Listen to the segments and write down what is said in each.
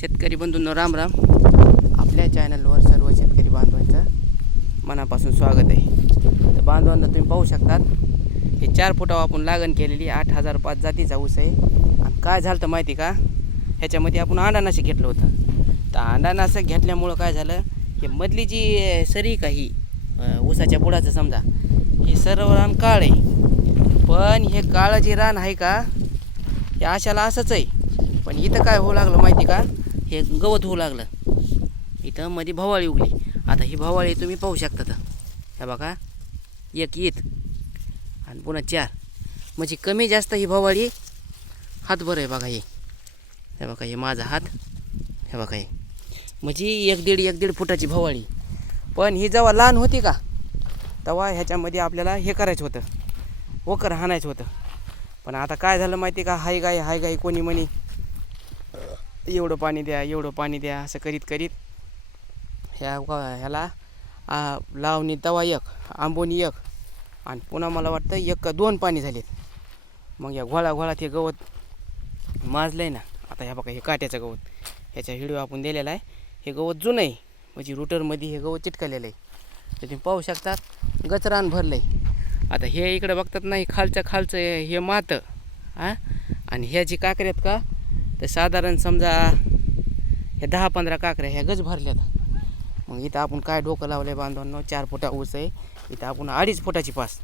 शेतकरी बंधूंनो राम राम. आपल्या चॅनलवर सर्व शेतकरी बांधवांचं मनापासून स्वागत आहे. तर बांधवांना तुम्ही पाहू शकतात हे चार फुटावर आपण लागण केलेली आठ हजार पाच जातीचा ऊस आहे. आणि काय झालं तर माहिती का? ह्याच्यामध्ये आपण अंडानाशक घेतलं होतं. तर अंडानाशक घेतल्यामुळं काय झालं हे मधली जी सरी का ही ऊसाच्या बुडाचं समजा हे सर्व रान काळ. आहे पण हे काळं जे रान आहे का हे अशाला असंच आहे. पण इथं काय होऊ लागलं माहिती का? हे गवत होऊ लागलं. इथं मध्ये भवाळी उगली. आता ही भवाळी तुम्ही पाहू शकता तर. हे बघा एक येत आणि पुन्हा चार. म्हणजे कमी जास्त ही भवाळी हातभर आहे बघा हे. हे बघा हे माझा हात. हे बघा हे. म्हणजे एक दीड एक दीड फुटाची भवाळी. पण ही जेव्हा लहान होती का तेव्हा ह्याच्यामध्ये आपल्याला हे करायचं होतं. वकर हाणायचं होतं. पण आता काय झालं माहिती का? हाय गाय हाय गाय कोणी म्हणे. एवढं पाणी द्या एवढं पाणी द्या असं करीत करीत ह्या ह्याला लावणी तवा एक आंबोनी एक आणि पुन्हा मला वाटतं एक का दोन पाणी झालेत. मग या घोळा घोळात हे गवत माजलं आहे ना आता ह्या बघा हे काट्याचं गवत. ह्याचा व्हिडिओ आपण दिलेला आहे. हे गवत जुनं आहे म्हणजे रुटरमध्ये हे गवत चिटकलेलं आहे. तर तुम्ही पाहू शकतात गचरान भरलं आहे आता हे इकडं बघतात नाही खालचं खालचं हे हे मातं हां आणि ह्या जी काकऱ्यात का तर साधारण समजा हे दहा पंधरा काकऱ्या ह्या गज भरल्यात. मग इथं आपण काय डोकं लावलं आहे बांधवांनो? चार फुटा ऊस आहे. इथं आपण अडीच फुटाची पास.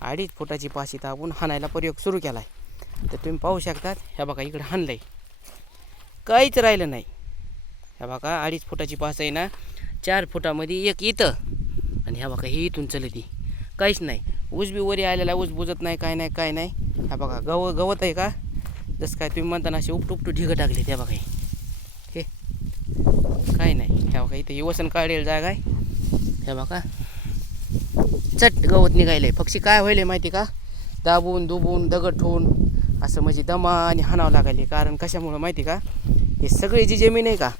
अडीच फुटाची पास इथं आपण हाणायला प्रयोग सुरू केला आहे तर तुम्ही पाहू शकतात ह्या बघा इकडं हाणलं आहे काहीच राहिलं नाही. ह्या बघा अडीच फुटाची पास आहे ना. चार फुटामध्ये एक इथं. आणि ह्या बघा ही इथून चलती काहीच नाही. ऊस बी वरी आलेला ऊस बुजत नाही काय नाही काय नाही. ह्या बघा गव गवत आहे का? जसं काय तुम्ही म्हणताना असे उपटू उपटू ढिगं टाकले त्या बघाय हे. काय नाही. ह्या बघा इथे वसन काढेल जागा आहे. ह्या बघा. चट गवत निघायलंय. पक्षी काय व्हायलंय माहिती का? दाबून दुबून दगड ठेवून असं म्हणजे दमा आणि हाणावं लागायले कारण कशामुळं माहिती का? हे सगळी जी जमीन आहे का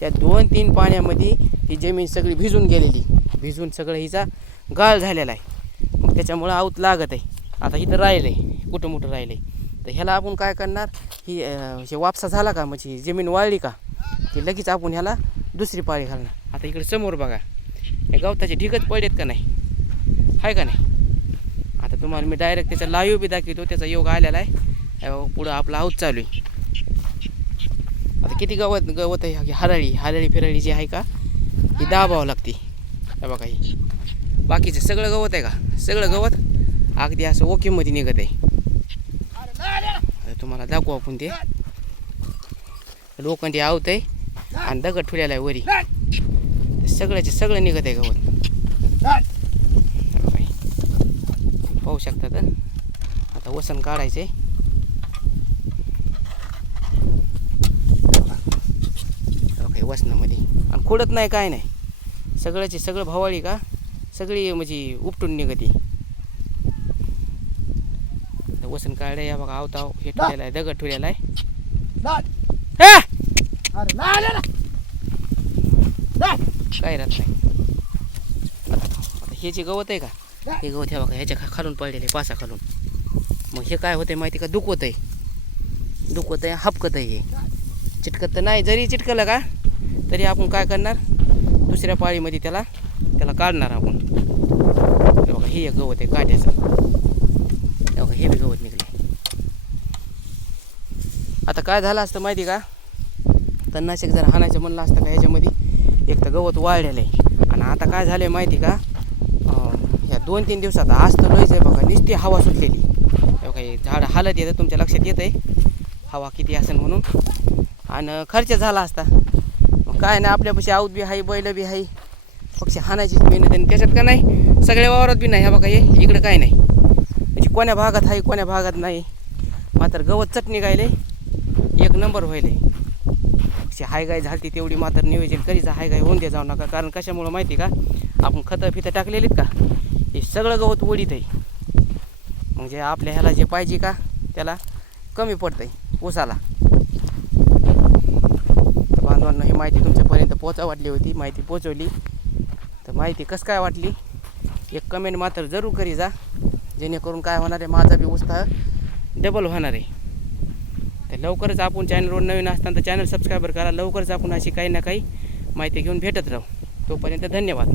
त्या दोन तीन पाण्यामध्ये ही जमीन सगळी भिजून गेलेली. भिजून सगळं हिचा गाळ झालेला आहे. मग त्याच्यामुळं आऊत लागत आहे. आता इथं राहिलं आहे कुठं मोठं राहिलं आहे तर ह्याला आपण काय करणार? ही हे वापसा झाला का? म्हणजे जमीन वाळली का? की लगेच आपण ह्याला दुसरी पाळी घालणार. आता इकडे समोर बघा. हे गवताचे ढिगच पडलेत का नाही? आहे का नाही? आता तुम्हाला मी डायरेक्ट त्याचा लाईव्ह बी दाखवतो. त्याचा योग आलेला आहे. पुढं आपला आऊत चालू आहे. आता किती गवत गवत आहे? हराळी हरळी हरळी फिरळी जी आहे का? ही दाबावं लागते. हे बघा ही. बाकीचं सगळं गवत आहे का? सगळं गवत अगदी असं ओकेमध्ये निघत आहे. तुम्हाला दाखवू आपण ते. लोखंडी आवत आहे आणि दगड ठुल्याला आहे वरी. सगळ्याचे सगळं निघत आहे गवत. पाहू शकता तर. आता वसन काढायचं आहे वसनामध्ये. आणि खोडत नाही काय नाही. सगळ्याची सगळं भवाळी का? सगळी म्हणजे उपटून निघते. वसन काढलं या बघा आवताव हे ठेवलेलं आहे दगड ठेवलेला आहे! काय राहत नाही. हे जे गवत आहे का हे गवत हे बघा ह्याच्या खालून पडलेले पासा खालून. मग हे काय होतंय माहिती का? दुखवत आहे. दुखवत आहे हपकत आहे हे. चिटकत तर नाही जरी चिटकलं का तरी आपण काय करणार? दुसऱ्या पाळीमध्ये त्याला त्याला काढणार आपण. हे बघा हे एक गवत आहे काट्याचं. हे बी गवत निघले आता काय झालं असतं माहिती का? तन्नाशक जर हाणायचं म्हणलं असतं का ह्याच्यामध्ये? एक तर गवत वाळलेलं आहे. आणि आता काय झालं आहे माहिती का ह्या दोन तीन दिवसात आज तर लयच आहे बघा नुसती हवा सुटलेली. काही झाड हालत येतं तुमच्या लक्षात येतं आहे हवा किती असेल म्हणून. आणि खर्च झाला असता. मग काय नाही आपल्यापाशी आऊत बी आहे बैल बी आहे. पक्षी हाणायचीच मेहनत आणि त्याच्यात का नाही? सगळ्या वावरात बी नाही. ह्या बघा हे इकडं काय नाही. कोण्या भागात आहे कोण्या भागात नाही. मात्र गवत चटणी गायले एक नंबर व्हायले. अशी हाय गाय झालती तेवढी मात्र नियोजन करीचा हाय गाय होऊन दे जाऊ नका. कारण कशामुळं माहिती का? आपण खतं फितं टाकलेलीत का? हे सगळं गवत ओढीत आहे. म्हणजे आपल्या ह्याला जे पाहिजे का त्याला कमी पडतंय ऊसाला. तर बांधवांना ही माहिती तुमच्यापर्यंत पोचा वाटली होती माहिती पोचवली तर माहिती कसं काय वाटली? एक कमेंट मात्र जरूर करी जा. जेणेकरून काय होणार आहे माझा बी उत्साह डबल होणार आहे. तर लवकरच आपण चॅनलवर नवीन असताना तर चॅनल सबस्क्राईबर करा. लवकरच आपण अशी काही ना काही माहिती घेऊन भेटत राहू. तोपर्यंत धन्यवाद.